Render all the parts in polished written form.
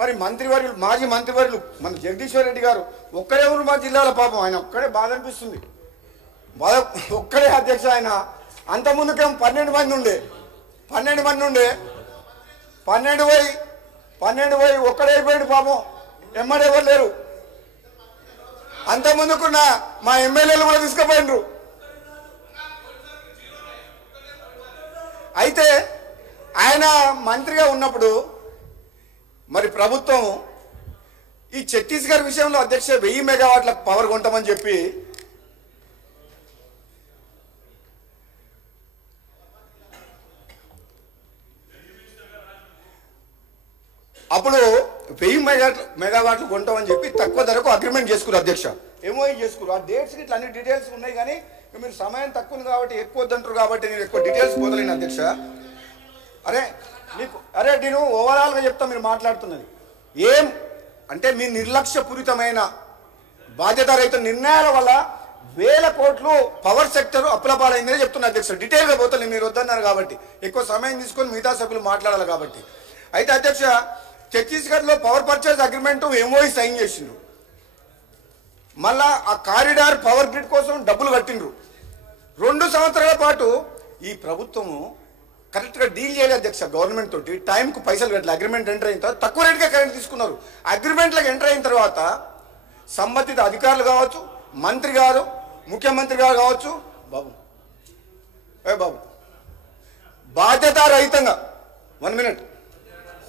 మరి మంత్రివర్యులు మాజీ మంత్రివర్యులు మన జగదీశ్వర్ రెడ్డి గారు ఒక్కడే ఊరు మా జిల్లాలో పాపం ఆయన ఒక్కడే బాధ అనిపిస్తుంది. బాధ ఒక్కడే అధ్యక్ష. ఆయన అంతకుముందుకేమో 12 మంది ఉండే 12 పోయి ఒక్కడే అయిపోయాడు పాపం. ఎమ్మడే ఎవరు లేరు. అంతకుముందుకున్న మా ఎమ్మెల్యేలు కూడా తీసుకుపోయినరు. అయితే ఆయన మంత్రిగా ఉన్నప్పుడు మరి ప్రభుత్వం ఈ ఛత్తీస్గఢ్ విషయంలో అధ్యక్ష 1000 మెగావాట్ల పవర్ కొంటామని చెప్పి అప్పుడు 1000 మెగావాట్లు కొంటామని చెప్పి తక్కువ ధరకు అగ్రిమెంట్ చేసుకున్నారు అధ్యక్ష. ఎంఓఈ చేసుకున్నారు. ఆ డేట్స్ ఇట్లా అన్ని డీటెయిల్స్ ఉన్నాయి. కానీ మీరు సమయం తక్కువ ఉంది కాబట్టి ఎక్కువ వద్దంటారు కాబట్టి నేను ఎక్కువ డీటెయిల్స్ పోదలేను అధ్యక్ష. నేను ఓవరాల్గా చెప్తా. మీరు మాట్లాడుతున్నది ఏం అంటే మీ నిర్లక్ష్యపూరితమైన బాధ్యతారహిత నిర్ణయాల వల్ల 1000 కోట్లు పవర్ సెక్టర్ అప్పుల పాలైందని చెప్తున్నా అధ్యక్ష. డీటెయిల్గా పోతాను. మీరు వద్దన్నారు కాబట్టి ఎక్కువ సమయం తీసుకొని మిగతా సభ్యులు మాట్లాడాలి కాబట్టి. అయితే అధ్యక్ష ఛత్తీస్గఢ్లో power purchase agreement MOE sign చేసిండ్రు. మళ్ళా ఆ కారిడార్ పవర్ గ్రిడ్ కోసం డబ్బులు కట్టిండ్రు. 2 సంవత్సరాల పాటు ఈ ప్రభుత్వము కరెక్ట్గా డీల్ చేయలేదు అధ్యక్ష. గవర్నమెంట్ తోటి టైంకు పైసలు కట్టలేదు. అగ్రిమెంట్ ఎంటర్ అయిన తర్వాత తక్కువ రేటుగా కరెంట్ తీసుకున్నారు. అగ్రిమెంట్లకు ఎంటర్ అయిన తర్వాత సంబంధిత అధికారులు కావచ్చు, మంత్రి గారు, ముఖ్యమంత్రి గారు కావచ్చు, బాబు బాధ్యతారహితంగా 1 మినిట్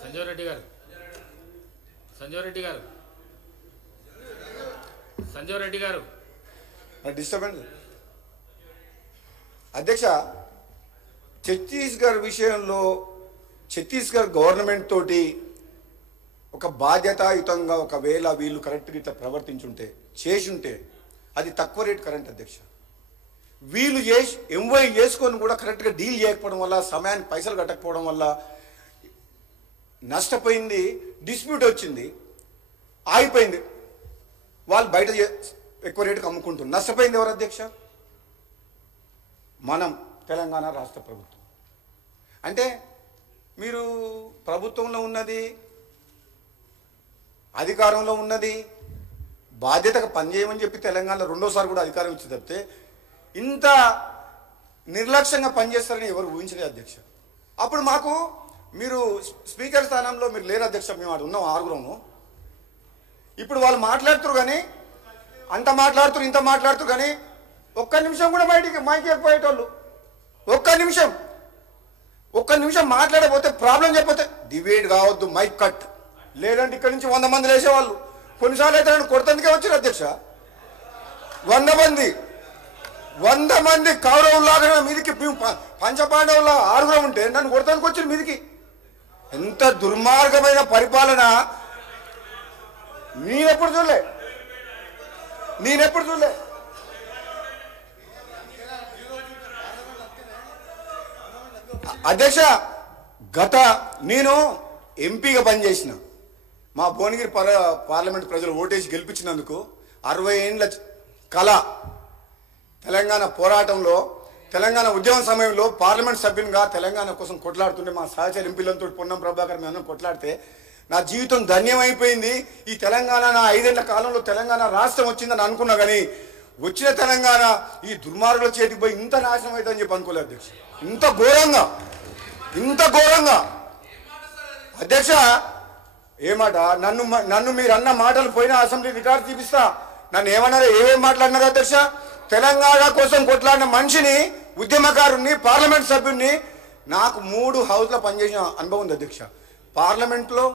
సంజయ్ రెడ్డి గారు డిస్టర్బెన్స్ అధ్యక్ష. ఛత్తీస్గఢ్ విషయంలో ఛత్తీస్గఢ్ గవర్నమెంట్ తోటి ఒక బాధ్యతాయుతంగా ఒకవేళ వీళ్ళు కరెక్ట్గా ఇట్లా ప్రవర్తించుంటే చేసుంటే అది తక్కువ రేట్ కరెంట్ అధ్యక్ష. వీళ్ళు ఎంఓఈ చేసుకొని కూడా కరెక్ట్గా డీల్ చేయకపోవడం వల్ల, సమయానికి పైసలు కట్టకపోవడం వల్ల నష్టపోయింది. డిస్ప్యూట్ వచ్చింది, ఆగిపోయింది. వాళ్ళు బయట ఎక్కువ రేటుకి అమ్ముకుంటున్నారు. నష్టపోయింది ఎవరు అధ్యక్ష? మనం తెలంగాణ రాష్ట్ర ప్రభుత్వం. అంటే మీరు ప్రభుత్వంలో ఉన్నది, అధికారంలో ఉన్నది, బాధ్యతగా పనిచేయమని చెప్పి తెలంగాణలో 2వ సారి కూడా అధికారం ఇచ్చి తప్పితే ఇంత నిర్లక్ష్యంగా పనిచేస్తారని ఎవరు ఊహించలేదు అధ్యక్ష. అప్పుడు మాకు మీరు స్పీకర్ స్థానంలో మీరు లేరు అధ్యక్ష. మేము అక్కడ ఉన్నాం 6గురము. ఇప్పుడు వాళ్ళు మాట్లాడుతున్నారు కానీ అంత మాట్లాడుతున్నారు ఇంత మాట్లాడుతున్నారు కానీ ఒక్క నిమిషం కూడా బయటికి మైకి ఎక్కిపోయేటోళ్ళు. ఒక్క నిమిషం మాట్లాడకపోతే ప్రాబ్లం చెప్పితే డిబేట్ కావద్దు, మైక్ కట్, లేదంటే ఇక్కడ నుంచి 100 మంది వేసేవాళ్ళు. కొన్నిసార్లు అయితే నన్ను కొడతందుకే వచ్చారు అధ్యక్ష. 100 మంది కౌరవులాగా మీదికి పంచపాండవుల 6గురం ఉంటే నన్ను కొడతానికి వచ్చారు మీదికి. ఎంత దుర్మార్గమైన పరిపాలన నేనెప్పుడు చూడలే. అధ్యక్ష నేను ఎంపీగా పనిచేసిన మా భువనగిరి పార్లమెంట్ ప్రజలు ఓటేసి గెలిపించినందుకు 60 ఏండ్ల కళ తెలంగాణ పోరాటంలో, తెలంగాణ ఉద్యమ సమయంలో పార్లమెంట్ సభ్యునిగా తెలంగాణ కోసం కొట్లాడుతుంటే మా సహచర ఎంపీలతో పొన్నం ప్రభాకర్ మేము కొట్లాడితే నా జీవితం ధన్యమైపోయింది. ఈ తెలంగాణ నా 5 ఏళ్ల కాలంలో తెలంగాణ రాష్ట్రం వచ్చిందని అనుకున్నా కానీ వచ్చిన తెలంగాణ ఈ దుర్మార్గుల చేతికి పోయి ఇంత నాశనం అవుతుందని చెప్పి అనుకోలేదు అధ్యక్ష. ఇంత ఘోరంగా అధ్యక్ష. ఏమాట నన్ను మీరు అన్న మాటలు పోయిన అసెంబ్లీ రికార్డు చూపిస్తా. నన్ను ఏమన్నారు, ఏమేం మాట్లాడినారు అధ్యక్ష? తెలంగాణ కోసం కొట్లాడిన మనిషిని, ఉద్యమకారుణ్ణి, పార్లమెంట్ సభ్యుడిని. నాకు 3 హౌస్లో పనిచేసిన అనుభవం ఉంది అధ్యక్ష. పార్లమెంట్లో